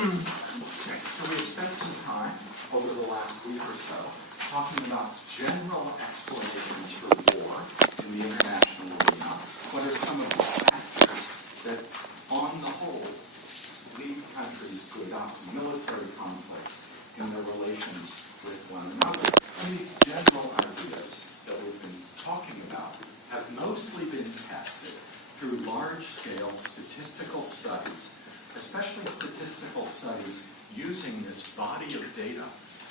Okay, so we've spent some time over the last week or so talking about general explanations for war in the international arena. What are some of the factors that, on the whole, lead countries to adopt military conflict in their relations with one another? And these general ideas that we've been talking about have mostly been tested through large-scale statistical studies, especially statistical studies using this body of data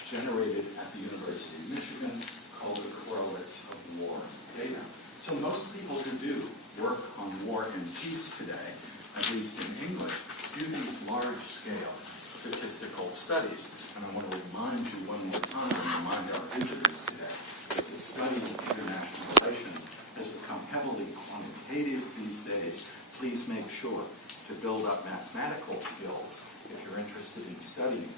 generated at the University of Michigan called the correlates of war data. So most people who do work on war and peace today, at least in English, do these large-scale statistical studies. And I want to remind you one more time, and remind our visitors today, that the study of international relations has become heavily quantitative these days. Please make sure to build up mathematical skills if you're interested in studying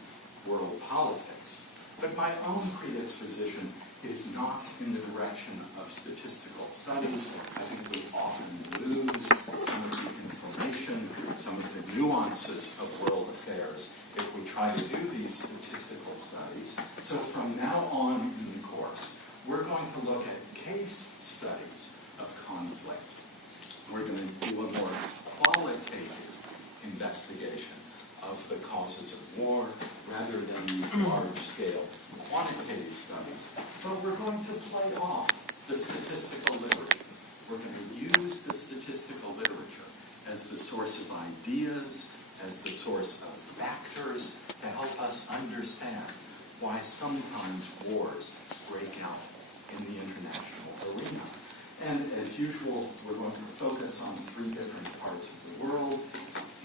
world politics. But my own predisposition is not in the direction of statistical studies. I think we often lose some of the information, some of the nuances of world affairs if we try to do these statistical studies. So from now on in the course, we're going to look at case studies of conflict. We're going to do a more qualitative investigation of the causes of war rather than these large-scale quantitative studies. But we're going to play off the statistical literature. We're going to use the statistical literature as the source of ideas, as the source of factors to help us understand why sometimes wars break out in the international arena. And as usual, we're going to focus on three different parts of the world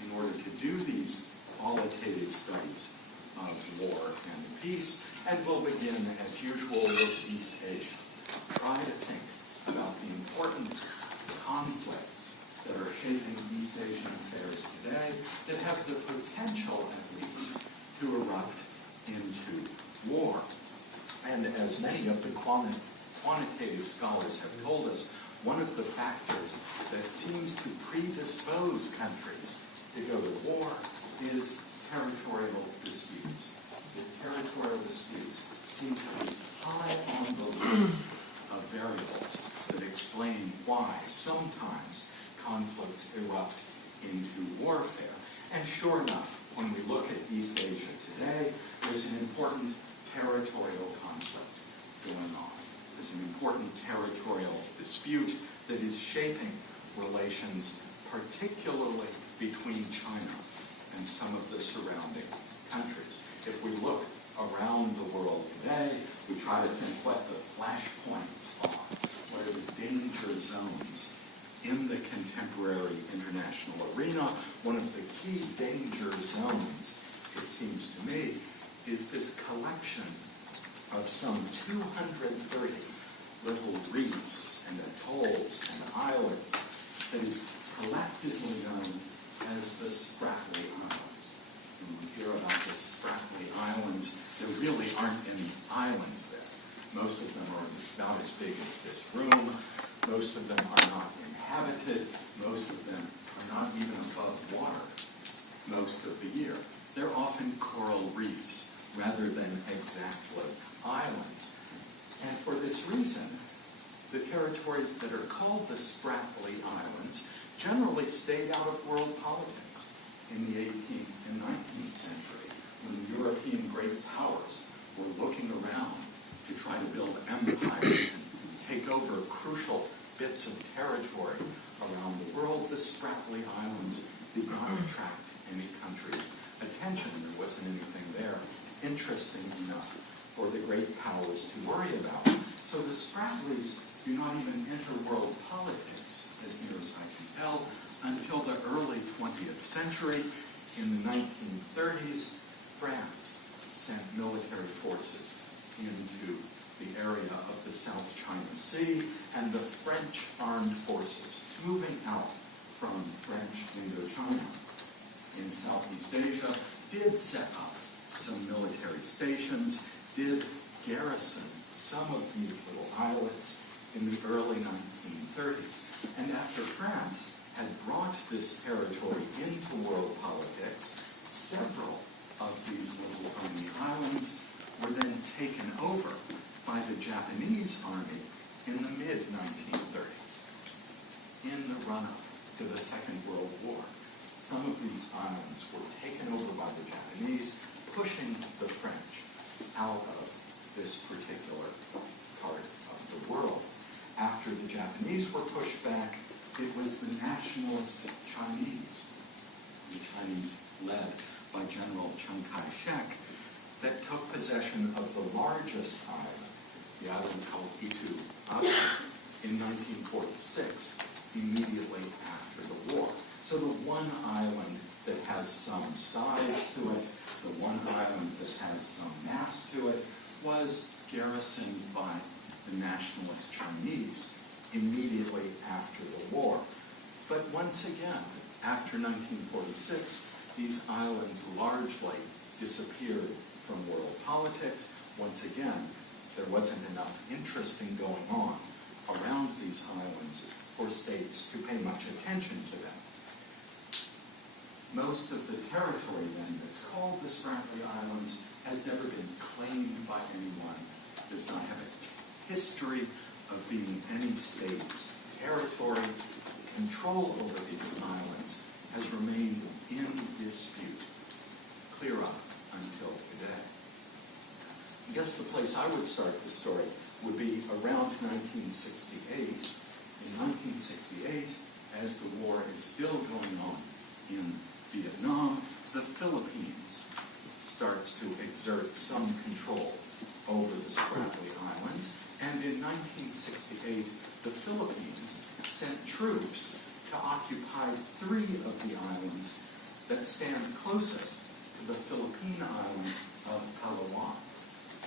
in order to do these qualitative studies of war and peace. And we'll begin, as usual, with East Asia. Try to think about the important conflicts that are shaping East Asian affairs today that have the potential, at least, to erupt into war. And as many of the quantitative scholars have told us, one of the factors that seems to predispose countries to go to war is territorial disputes. The territorial disputes seem to be high on the list of variables that explain why sometimes conflicts erupt into warfare. And sure enough, when we look at East Asia today, there's an important territorial conflict going on. There's an important territorial dispute that is shaping relations, particularly between China and some of the surrounding countries. If we look around the world today, we try to think what the flashpoints are. What are the danger zones in the contemporary international arena? One of the key danger zones, it seems to me, is this collection of some 230 little reefs and atolls and islands that is collectively known as the Spratly Islands. When we hear about the Spratly Islands, there really aren't any islands there. Most of them are about as big as this room. Most of them are not inhabited. Most of them are not even above water most of the year. They're often coral reefs rather than exactly islands. And for this reason, the territories that are called the Spratly Islands generally stayed out of world politics in the 18th and 19th century, when the European great powers were looking around to try to build empires and take over crucial bits of territory around the world. The Spratly Islands did not attract any country's attention. There wasn't anything there interesting enough for the great powers to worry about. So the Spratlys do not even enter world politics, as near as I can tell, until the early 20th century. In the 1930s, France sent military forces into the area of the South China Sea, and the French armed forces moving out from French Indochina in Southeast Asia did set up some military stations, did garrison some of these little islets in the early 1930s. And after France had brought this territory into world politics, several these little tiny islands were then taken over by the Japanese army in the mid-1930s. In the run-up to the Second World War, some of these islands were taken over by the Japanese, pushing the French out of this particular part of the world. After the Japanese were pushed back, it was the nationalist Chinese, the Chinese led by General Chiang Kai-shek, that took possession of the largest island, the island called Itu in 1946, immediately after the war. So the one island that has some size to it, the one island that has some mass to it, was garrisoned by the nationalist Chinese immediately after the war. But once again, after 1946, these islands largely disappeared from world politics. Once again, there wasn't enough interest in going on around these islands for states to pay much attention to them. Most of the territory then that's called the Spratly Islands has never been claimed by anyone, does not have a history of being any state's territory. Control over these islands has remained in dispute, clear up until today. I guess the place I would start the story would be around 1968. In 1968, as the war is still going on in Vietnam, the Philippines starts to exert some control over the Spratly Islands. And in 1968, the Philippines sent troops to occupy 3 of the islands that stand closest to the Philippine island of Palawan.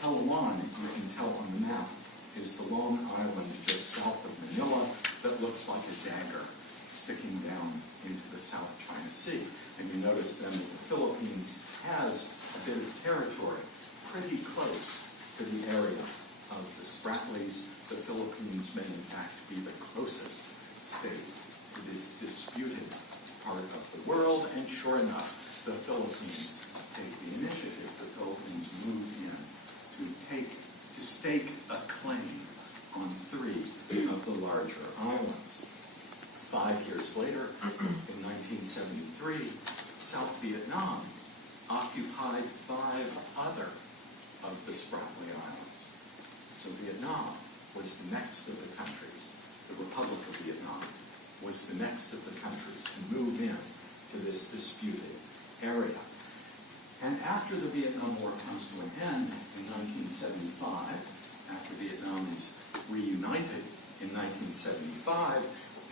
Palawan, you can tell on the map, is the long island just south of Manila that looks like a dagger sticking down into the South China Sea. And you notice then that the Philippines has a bit of territory pretty close to the area of the Spratlys. The Philippines may in fact be the closest state to this disputed part of the world, and sure enough, the Philippines take the initiative. The Philippines move in to stake a claim on 3 of the larger islands. 5 years later, in 1973, South Vietnam occupied 5 other of the Spratly Islands. So Vietnam was the next of the countries. The Republic of Vietnam was the next of the countries to move in to this disputed area. And after the Vietnam War comes to an end in 1975, after Vietnam is reunited in 1975,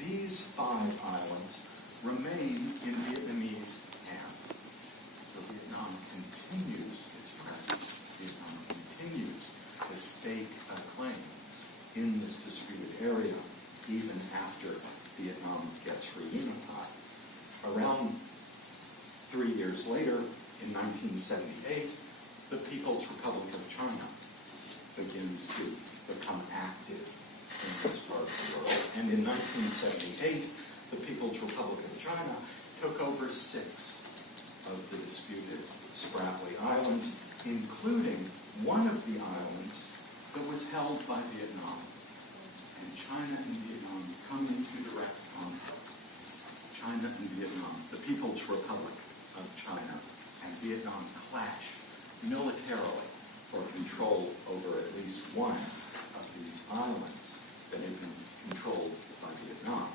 these 5 islands remain in Vietnamese hands. So Vietnam continues its presence. Vietnam continues to stake a claim in this disputed area even after Vietnam gets reunified. Around 3 years later, in 1978, the People's Republic of China begins to become active in this part of the world. And in 1978, the People's Republic of China took over 6 of the disputed Spratly Islands, including one of the islands that was held by Vietnam. And China and Vietnam come into direct conflict. China and Vietnam, the People's Republic of China and Vietnam clash militarily for control over at least one of these islands that had been controlled by Vietnam.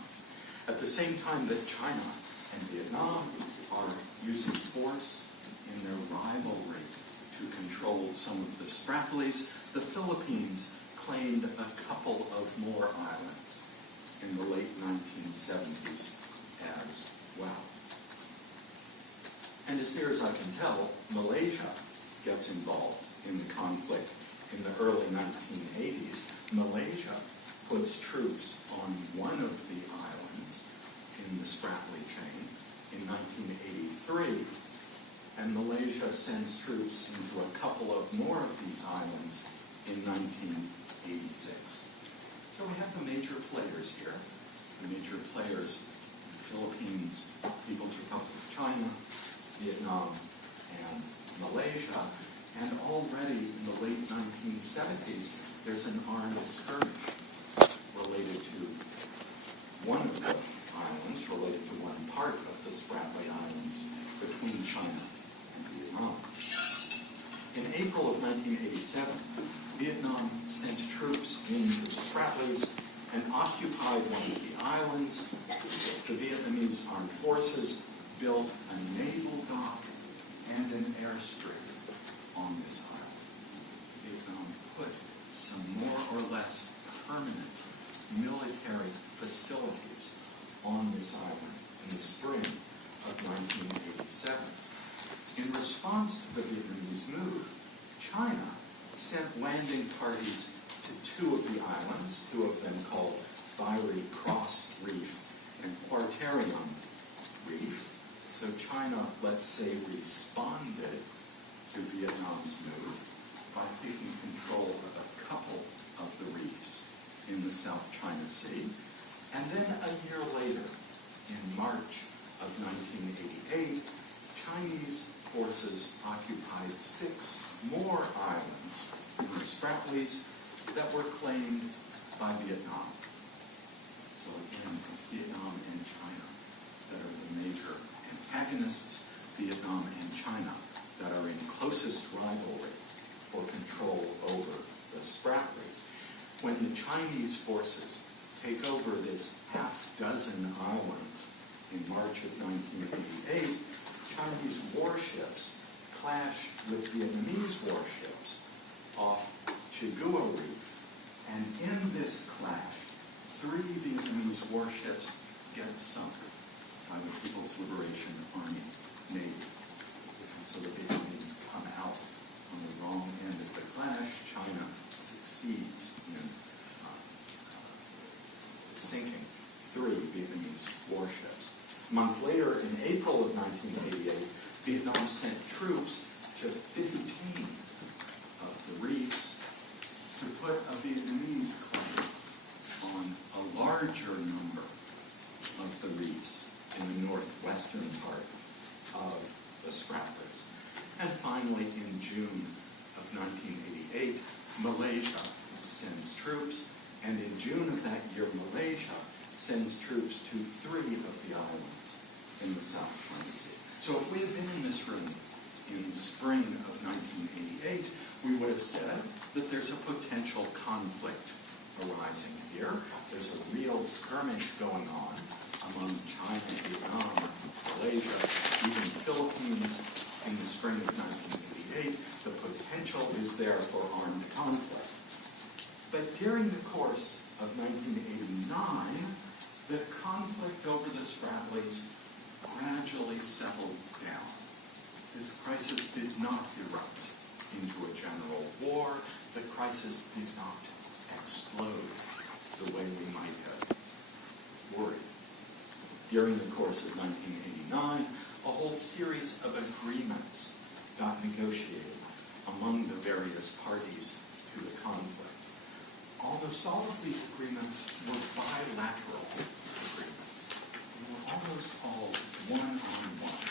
At the same time that China and Vietnam are using force in their rivalry to control some of the Spratlys, the Philippines claimed a couple of more islands in the late 1970s as well. And as near as I can tell, Malaysia gets involved in the conflict in the early 1980s. Malaysia puts troops on one of the islands in the Spratly chain in 1983, and Malaysia sends troops into a couple of more of these islands in 1986. So we have the major players here. The major players, the Philippines, People's Republic of China, Vietnam, and Malaysia. And already in the late 1970s, there's an armed skirmish related to one of the islands, related to one part of the Spratly Islands between China and Vietnam. In April of 1987, Vietnam sent troops into the Spratlys and occupied one of the islands. The Vietnamese armed forces built a naval dock and an airstrip on this island. Vietnam put some more or less permanent military facilities on this island in the spring of 1987. In response to the Vietnamese move, China sent landing parties to two of the islands, two of them called Fiery Cross Reef and Quarterion Reef. So China, let's say, responded to Vietnam's move by taking control of a couple of the reefs in the South China Sea. And then a year later, in March of 1988, Chinese forces occupied 6 more islands in the Spratlys that were claimed by Vietnam. So again, it's Vietnam and China that are the major antagonists, Vietnam and China that are in closest rivalry for control over the Spratlys. When the Chinese forces take over this half-dozen islands in March of 1988, Chinese warships clash with Vietnamese warships off Chagua Reef. And in this clash, 3 Vietnamese warships get sunk by the People's Liberation Army Navy. And so the Vietnamese come out on the wrong end of the clash. China succeeds in sinking 3 Vietnamese warships. A month later, in April of 1988, Vietnam sent troops to 15 of the reefs to put a Vietnamese claim on a larger number of the reefs in the northwestern part of the Spratlys. And finally, in June of 1988, Malaysia sends troops, and in June of that year, Malaysia sends troops to 3 of the islands in the South China Sea. So if we had been in this room in the spring of 1988, we would have said that there's a potential conflict arising here. There's a real skirmish going on among China, Vietnam, Malaysia, even the Philippines in the spring of 1988. The potential is there for armed conflict. But during the course of 1989, the conflict over the Spratlys gradually settled down. This crisis did not erupt into a general war. The crisis did not explode the way we might have worried. During the course of 1989, a whole series of agreements got negotiated among the various parties to the conflict. Almost all of these agreements were bilateral agreements. They were almost all one-on-one.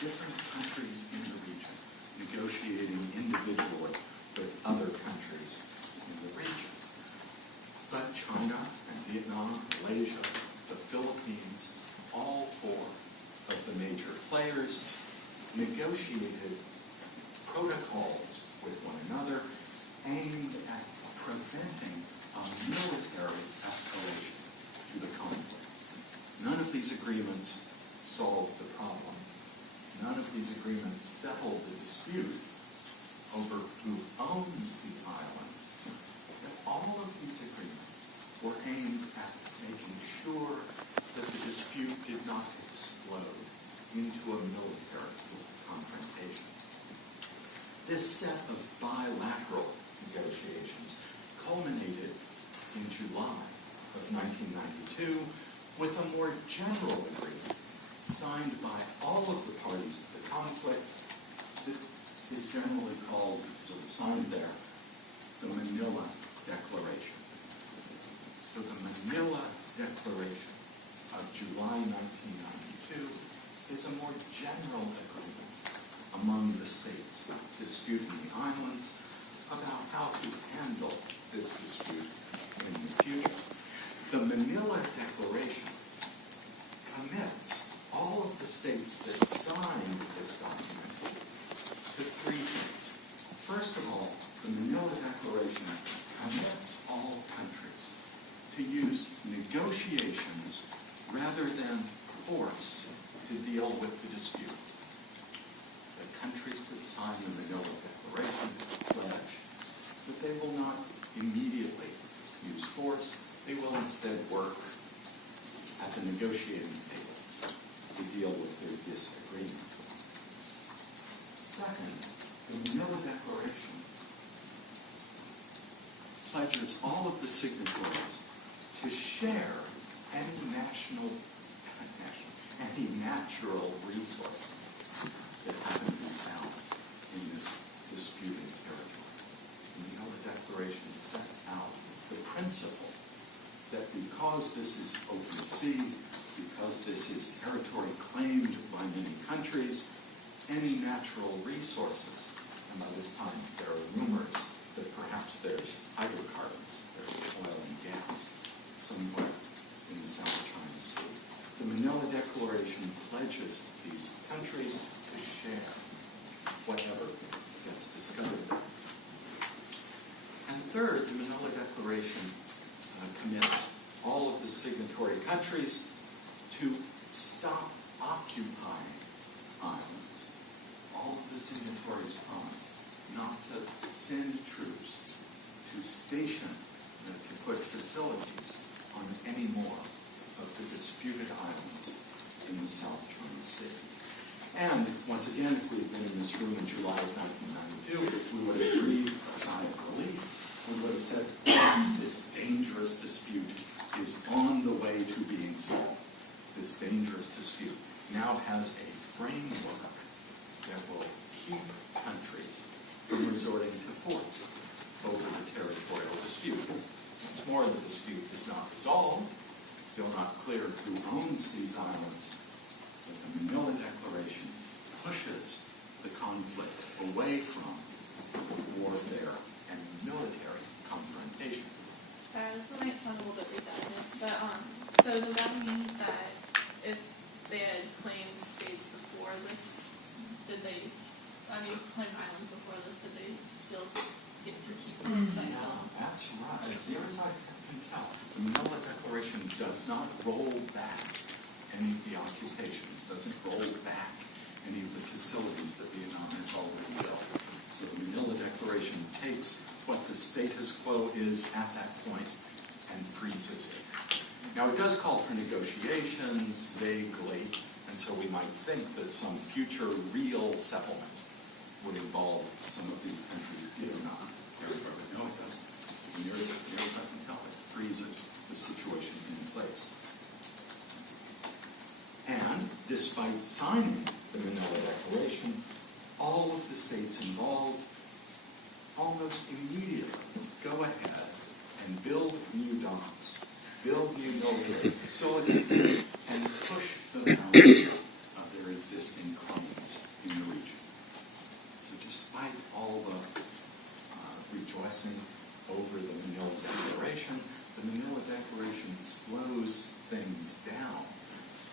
Different countries in the region negotiating individually with other countries in the region. But China and Vietnam, Malaysia, the Philippines, all 4 of the major players negotiated protocols with one another aimed at preventing a military escalation to the conflict. None of these agreements solved the problem. None of these agreements settled the dispute over who owns the islands. But all of these agreements were aimed at making sure that the dispute did not explode into a military confrontation. This set of bilateral negotiations culminated in July of 1992 with a more general agreement signed by all of the parties to the conflict that is generally called, so it's signed there, the Manila Declaration. So the Manila Declaration of July 1992 is a more general agreement among the states disputing the islands about how to handle this dispute in the future. The Manila Declaration commits all of the states that signed this document to three things. First of all, the Manila Declaration commits all countries to use negotiations rather than force to deal with the dispute. The countries that sign the Manila Declaration pledge that they will not immediately use force. They will instead work at the negotiating table to deal with their disagreements. Second, the Manila Declaration pledges all of the signatories to share any natural resources that happen to be found in this disputed territory. The Manila Declaration sets out the principle that because this is open sea, because this is territory claimed by many countries, any natural resources, and by this time there are rumors that perhaps there's hydrocarbons, there's oil and gas somewhere in the South China Sea. The Manila Declaration pledges these countries to share whatever gets discovered there. And third, the Manila Declaration commits all of the signatory countries to stop occupying islands. All of the signatories promise not to send troops to station, to put facilities on any more of the disputed islands in the South China Sea. And once again, if we had been in this room in July of 1992, we would have breathed a sigh of relief. We would have said, this dangerous dispute is on the way to being solved. This dangerous dispute now has a framework that will keep countries from resorting to force over the territorial dispute. Once more, the dispute is not resolved. It's still not clear who owns these islands. But the Manila Declaration pushes the conflict away from warfare and military confrontation. Sorry, this might sound a little bit redundant, but so does that mean that if they had claimed states before this, claimed islands before this, did they still get to keep them? That's right. As near as I can tell, the Manila Declaration does not roll back any of the occupations, doesn't roll back any of the facilities that Vietnam has already built. So the Manila Declaration takes what the status quo is at that point and freezes it. Now, it does call for negotiations vaguely, and so we might think that some future real settlement would involve some of these countries giving up territory. But no, it doesn't. Near as I can tell, it freezes the situation in place. And despite signing the Manila Declaration, all of the states involved almost immediately go ahead and build new docks, build new military facilities, and push the boundaries of their existing claims in the region. So despite all the rejoicing over the Manila Declaration, the Manila Declaration slows things down.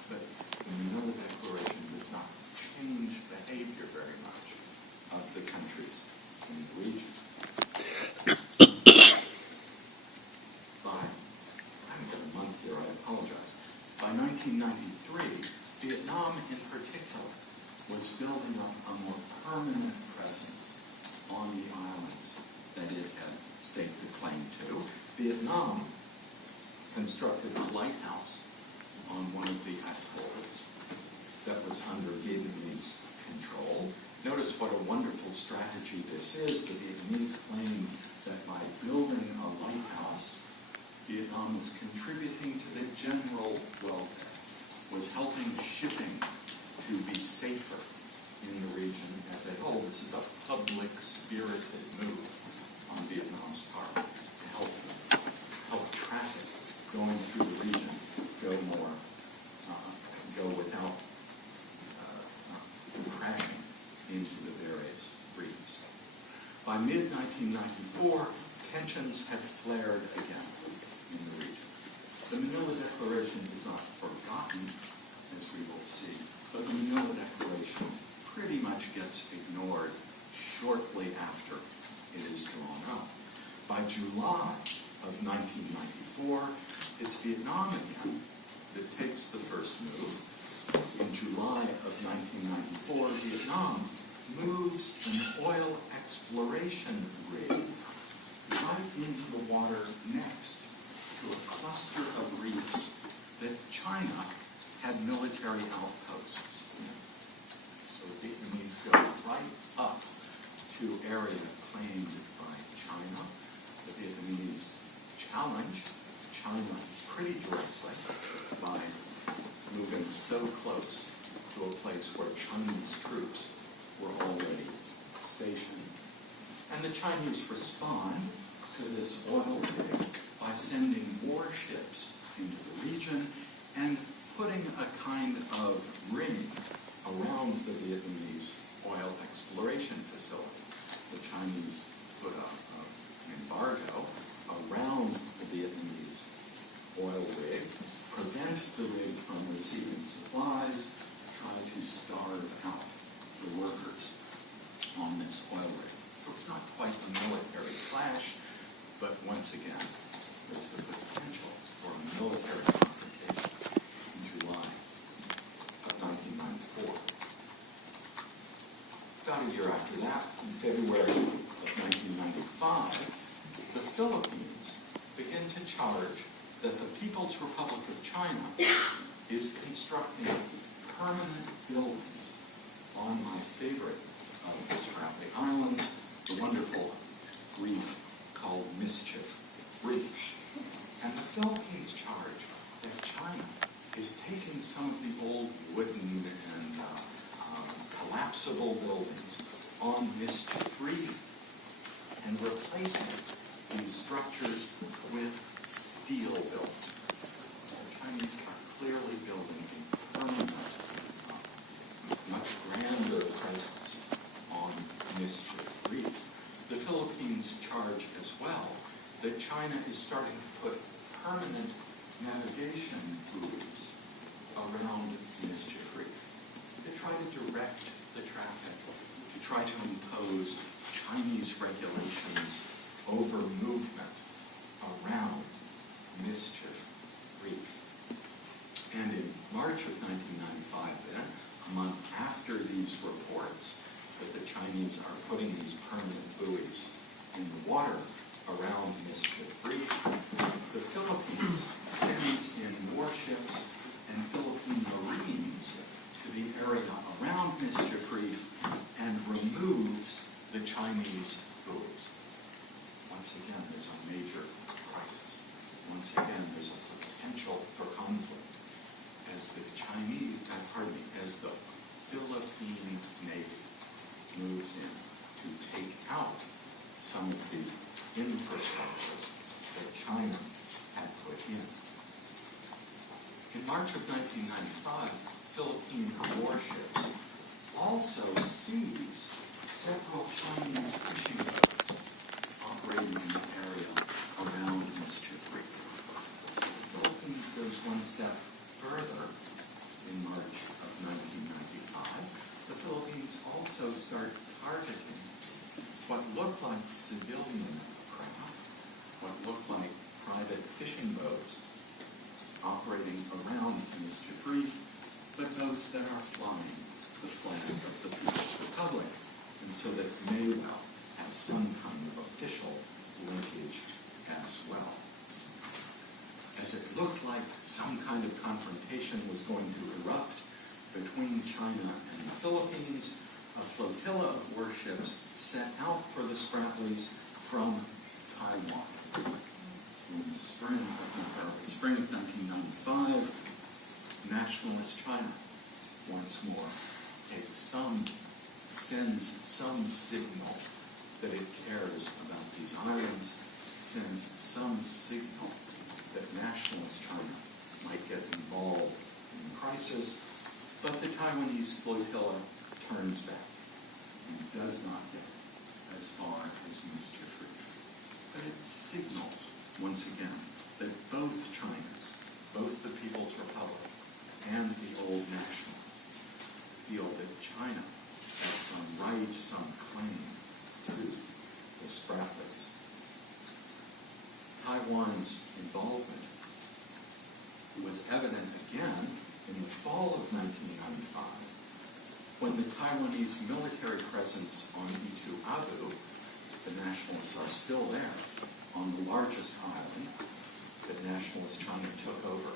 But the Manila Declaration does not change behavior very much of the countries in the region. I've got a month here, I apologize. By 1993, Vietnam in particular was building up a more permanent presence on the islands that it had staked a claim to. Vietnam constructed a lighthouse on one of the atolls that was under Vietnamese control. Notice what a wonderful strategy this is. The Vietnamese claimed that by building a lighthouse, Vietnam was contributing to the general welfare, was helping shipping to be safer in the region as a whole. This is a public-spirited move on Vietnam's part to help traffic going through the region go without crashing into By mid-1994, tensions had flared again in the region. The Manila Declaration is not forgotten, as we will see, but the Manila Declaration pretty much gets ignored shortly after it is drawn up. By July of 1994, it's Vietnam again that takes the first move. In July of 1994, Vietnam moves an oil exploration rig right into the water next to a cluster of reefs that China had military outposts in. So the Vietnamese go right up to area claimed by China. The Vietnamese challenge China pretty directly by moving so close to a place where Chinese troops were already stationed. And the Chinese respond to this oil rig by sending warships into the region and putting a kind of ring around the Vietnamese oil exploration facility. The Chinese put an embargo around the Vietnamese oil rig, prevent the rig from receiving supplies, try to starve out the workers on this oil rig. So it's not quite a military clash, but once again, there's the potential for a military confrontation in July of 1994. About a year after that, in February of 1995, the Philippines begin to charge that the People's Republic of China is constructing permanent buildings on my favorite of the Spratly Islands, the wonderful reef called Mischief Reef. And the Philippines charge that China is taking some of the old wooden and collapsible buildings on Mischief Reef and replacing these structures with steel buildings. The Chinese are clearly building a permanent, much grander presence on Mischief Reef. The Philippines charge as well that China is starting to put permanent navigation buoys around Mischief Reef to try to direct the traffic, to try to impose Chinese regulations over movement around Mischief Reef. And in March of 1995, then, a month after these reports that the Chinese are putting these permanent buoys in the water around Mischief Reef, the Philippines sends in warships and Philippine Marines to the area around Mischief Reef and removes the Chinese buoys. Once again, there's a major crisis. Once again, there's a potential for conflict as the as the Philippine Navy moves in to take out some of the infrastructure that China had put in. In March of 1995, Philippine warships also seize several Chinese fishing boats operating in the area around Mischief Reef. The Philippines goes one step further in March of 1995. The Philippines also start targeting what looked like civilian craft, what looked like private fishing boats operating around Mischief Reef, but boats that are flying the flag of the People's Republic, and so that may well have some kind of official linkage as well. As it looked like some kind of confrontation was going to erupt between China and the Philippines, a flotilla of warships set out for the Spratlys from Taiwan. In the spring of 1995, nationalist China once more sends some signal that it cares about these islands, sends some signal that nationalist China might get involved in the crisis, but the Taiwanese flotilla turns back and does not get as far as mischief reach. But it signals, once again, that both Chinas, both the People's Republic and the old nationalists, feel that China has some right, some claim to the Spratlys. Taiwan's involvement was evident again in the fall of 1995, when the Taiwanese military presence on Itu-Abu, the nationalists are still there, on the largest island that nationalist China took over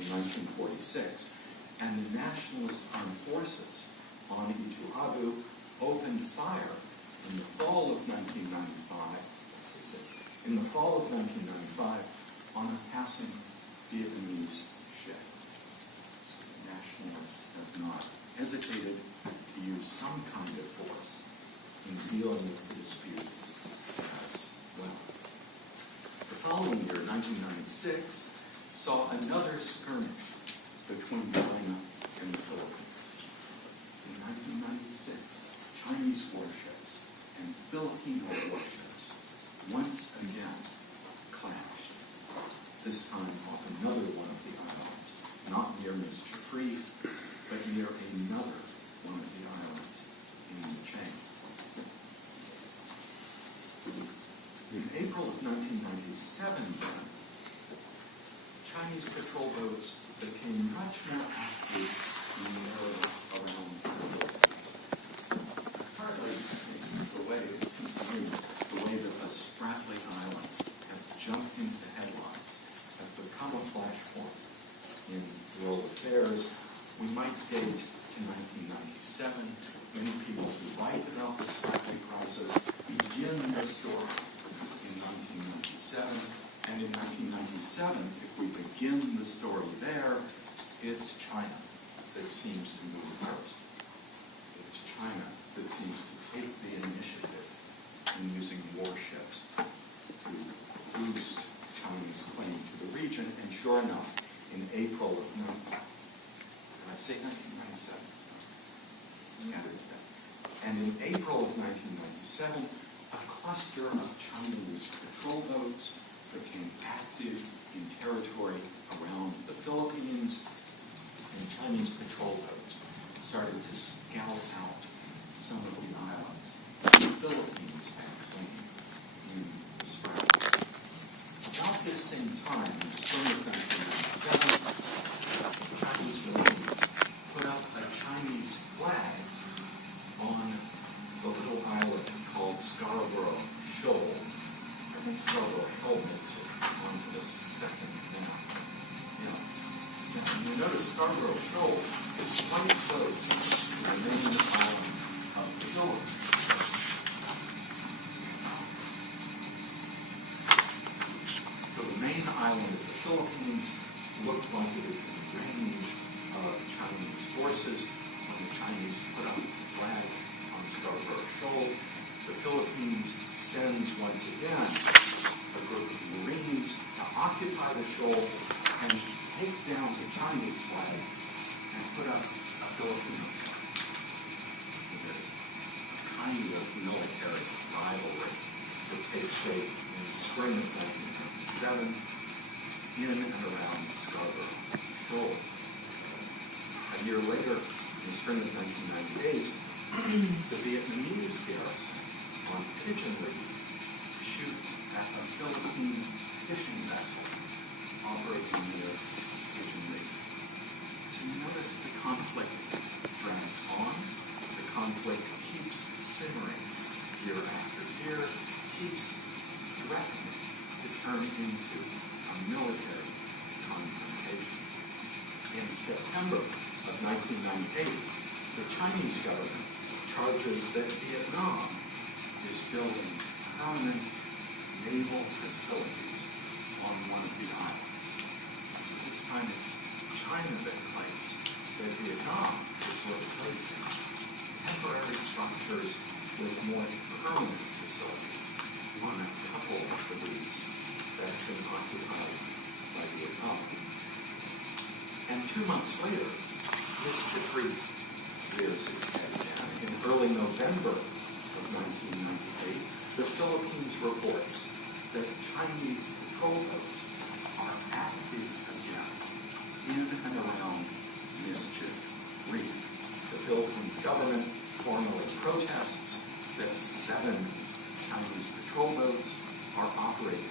in 1946, and the nationalist armed forces on Itu-Abu opened fire in the fall of 1995, on a passing Vietnamese ship. So the nationalists have not hesitated to use some kind of force in dealing with the dispute as well. The following year, 1996, saw another skirmish between China and the Philippines. In 1996, Chinese warships and Filipino warships once again clashed, this time off another one of the islands, not near Mischief Reef, but near another one of the islands in the chain. In April of 1997, then, Chinese patrol boats became much more active in the area around the Philippines. Partly the way, it seems to me, the way that the Spratly Islands have jumped into the headlines, have become a flashpoint in world affairs. We might date to 1997. Many people who write about the Spratly crisis begin their story in 1997. And in 1997, if we begin the story there, it's China that seems to move first. It's China that seems to take the initiative in using warships to boost Chinese claim to the region. And sure enough, in April of 1997? Scattered today. And in April of 1997, a cluster of Chinese patrol boats became active in territory around the Philippines, and Chinese patrol boats started to scout out some of the islands the Philippines had claimed in the Spratlys. About this same time, in the spring of 1997, the Chinese Marines put up a Chinese flag on the little island called Scarborough Shoal. I think Scarborough Shoal makes it onto the second map. And you notice Scarborough Shoal is quite close to the main island of the Philippines. So the main island of the Philippines looks like it is in range of Chinese forces. When the Chinese put up the flag on Scarborough Shoal, the Philippines sends once again a group of Marines to occupy the shoal and take down the Chinese flag and put up a Filipino flag. There's a kind of military rivalry that takes shape in the spring of 1997 in and around Scarborough Shoal. A year later, in the spring of 1998, the Vietnamese garrison on Pigeon Reef shoots at a Philippine fishing vessel operating near Pigeon Reef. So you notice the conflict drags on. The conflict keeps simmering year after year, keeps threatening to turn into a military confrontation. In September of 1998, the Chinese government charges that Vietnam is building permanent naval facilities on one of the islands. So this time it's China that claims that Vietnam is replacing temporary structures with more permanent facilities on a couple of the reefs that have been occupied by Vietnam. And 2 months later, Mischief Reef rears its head again. In early November of 1998, reports that Chinese patrol boats are active again in and around Mischief Reef. The Philippines government formally protests that 7 Chinese patrol boats are operating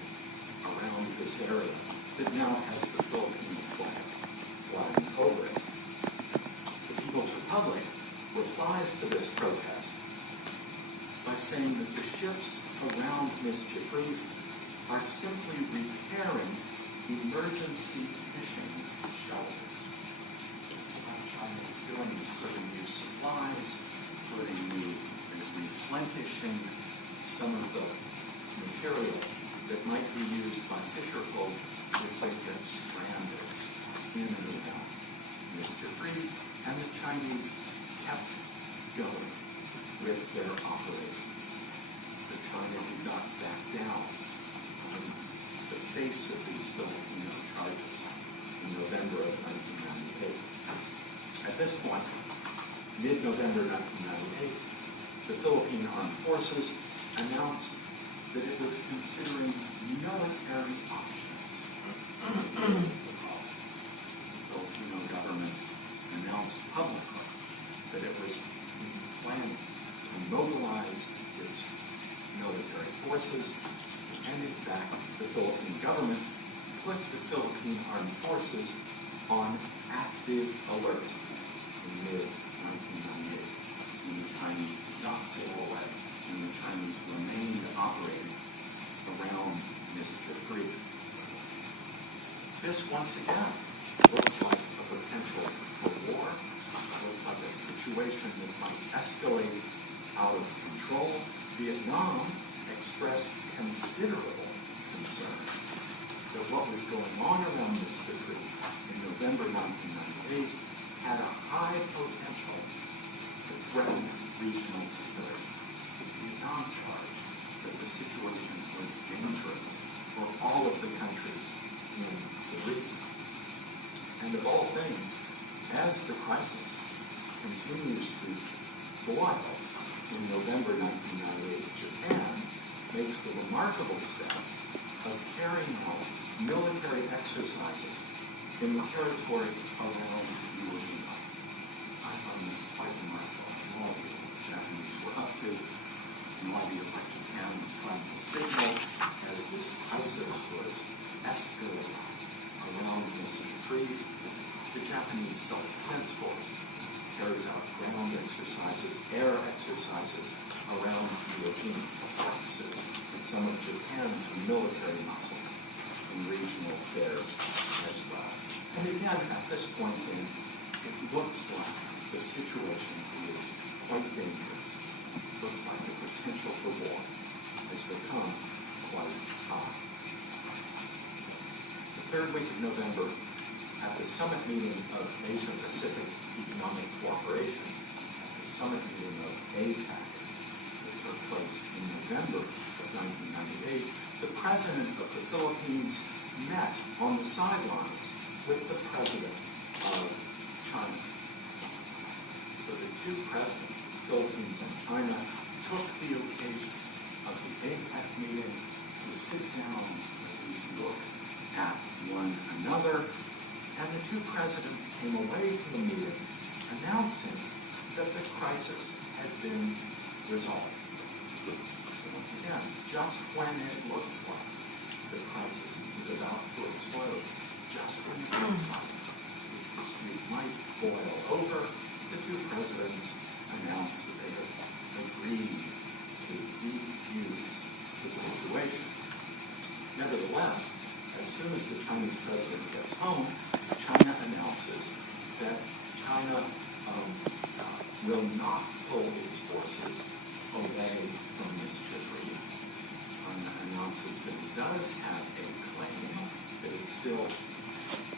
around this area that now has the Philippine flag flying over it. The People's Republic replies to this protest by saying that the ships around Mischief Reef are simply repairing emergency fishing shelters. What China is doing is putting new supplies, is replenishing some of the material that might be used by fisherfolk if they get stranded in and around Mischief Reef, and the Chinese kept going with their operations. The China did not back down in the face of these Filipino charges in November of 1998. At this point, mid-November 1998, the Philippine Armed Forces announced that it was considering military options. The Filipino government announced publicly that it was planning to mobilize its military forces, and in fact, the Philippine government put the Philippine Armed Forces on active alert in mid-1998, when the Chinese did not sail away, and the Chinese remained operating around Mischief Reef. This, once again, looks like a potential for war. It looks like a situation that might escalate out of control. Vietnam expressed considerable concern that what was going on around Mischief Reef in November 1998 had a high potential to threaten regional security. Vietnam charged that the situation was dangerous for all of the countries in the region. And of all things, as the crisis continues to boil in November 1998, Japan makes the remarkable step of carrying out military exercises in the territory around Iwo Jima. I find this quite remarkable. I have no idea what the Japanese were up to. No idea what Japan was trying to signal as this crisis was escalating around Mischief Reef. The Japanese Self-Defense Force carries out ground exercises, air exercises around Iwo Jima, flexes some of Japan's military muscle in regional affairs as well. And again, at this point, it looks like the situation is quite dangerous. It looks like the potential for war has become quite high. The third week of November, at the summit meeting of Asia-Pacific Economic Cooperation, the summit meeting of APEC that took place in November of 1998, the president of the Philippines met on the sidelines with the president of China. So the two presidents, the Philippines and China, took the occasion of the APEC meeting to sit down and at least look at one another. And the two presidents came away from the meeting announcing that the crisis had been resolved. So once again, just when it looks like the crisis is about to explode, just when it looks like this dispute might boil over, the two presidents announced that they have agreed to defuse the situation. Nevertheless, as soon as the Chinese president gets home, China announces that China will not pull its forces away from Mischief Reef. China announces that it does have a claim, that it still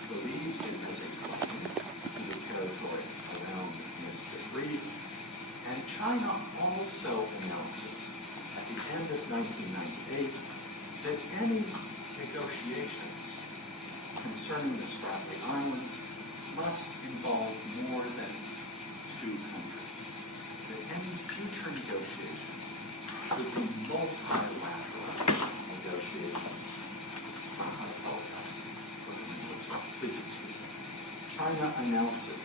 believes it has a claim to the territory around Mischief Reef. And China also announces at the end of 1998 that any negotiations concerning the Spratly Islands must involve more than two countries. That any future negotiations should be multilateral negotiations. I apologize. Please excuse me. China announces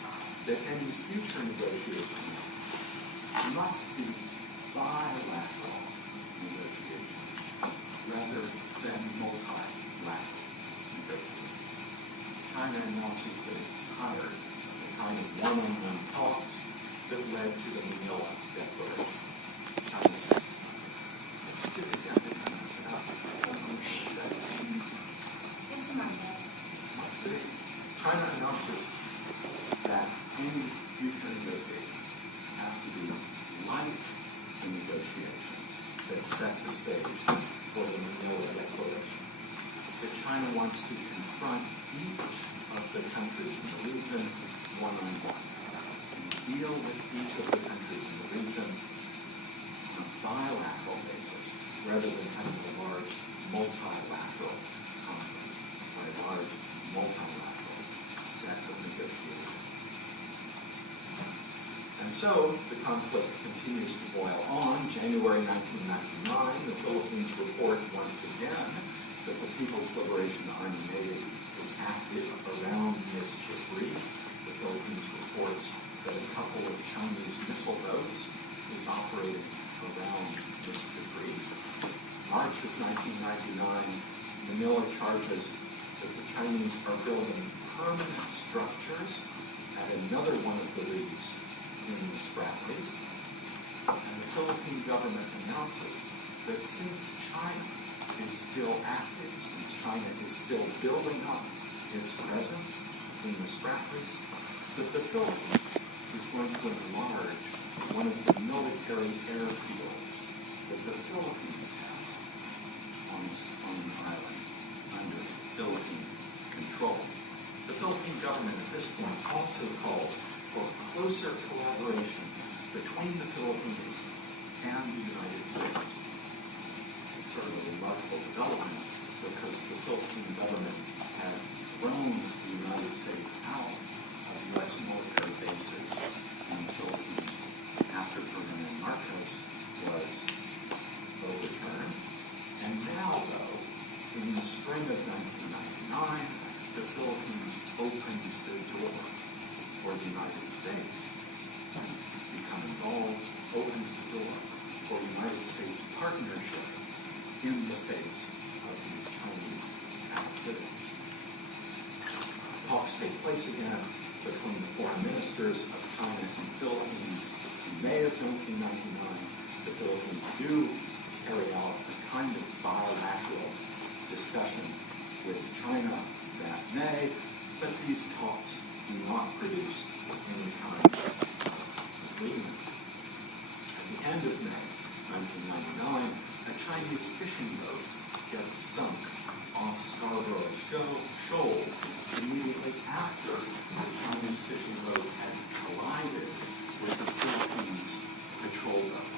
that any future negotiations must be bilateral negotiations rather than multilateral negotiations. China announces that it's tired of the kind of one-on-one talks that led to the Manila Declaration. China said, let's do it again. Must be. China announces that any future negotiations have to be like the negotiations that set the stage for the Manila Declaration. That China wants to confront each of the countries in the region one-on-one and deal with each of the countries in the region on a bilateral basis rather than kind of a large multilateral conference or a large multilateral set of negotiations. And so the conflict continues to boil on. January 1999, the Philippines report once again that the People's Liberation Army Navy is active around Mischief Reef. The Philippines reports that a couple of Chinese missile boats is operating around Mischief Reef. March of 1999, Manila charges that the Chinese are building permanent structures at another one of the reefs in the Spratlys. And the Philippine government announces that since China is still active, since China is still building up its presence in the Spratlys, that the Philippines is going to enlarge one of the military airfields that the Philippines has on the island under Philippine control. The Philippine government at this point also calls for closer collaboration between the Philippines and the United States. This is sort of a remarkable development because the Philippine government had thrown the United States out of U.S. military bases in the Philippines after Ferdinand Marcos was overturned. And now, though, in the spring of 1999, the Philippines opens the door for the United States to become involved, opens the door for United States partnership in the face of these Chinese activities. Talks take place again between the foreign ministers of China and Philippines in May of 1999. The Philippines do carry out a kind of bilateral discussion with China that May, but these talks do not produce any kind of agreement. At the end of May 1999, a Chinese fishing boat gets sunk off Scarborough Shoal immediately after the Chinese fishing boat had collided with the Philippines patrol boat.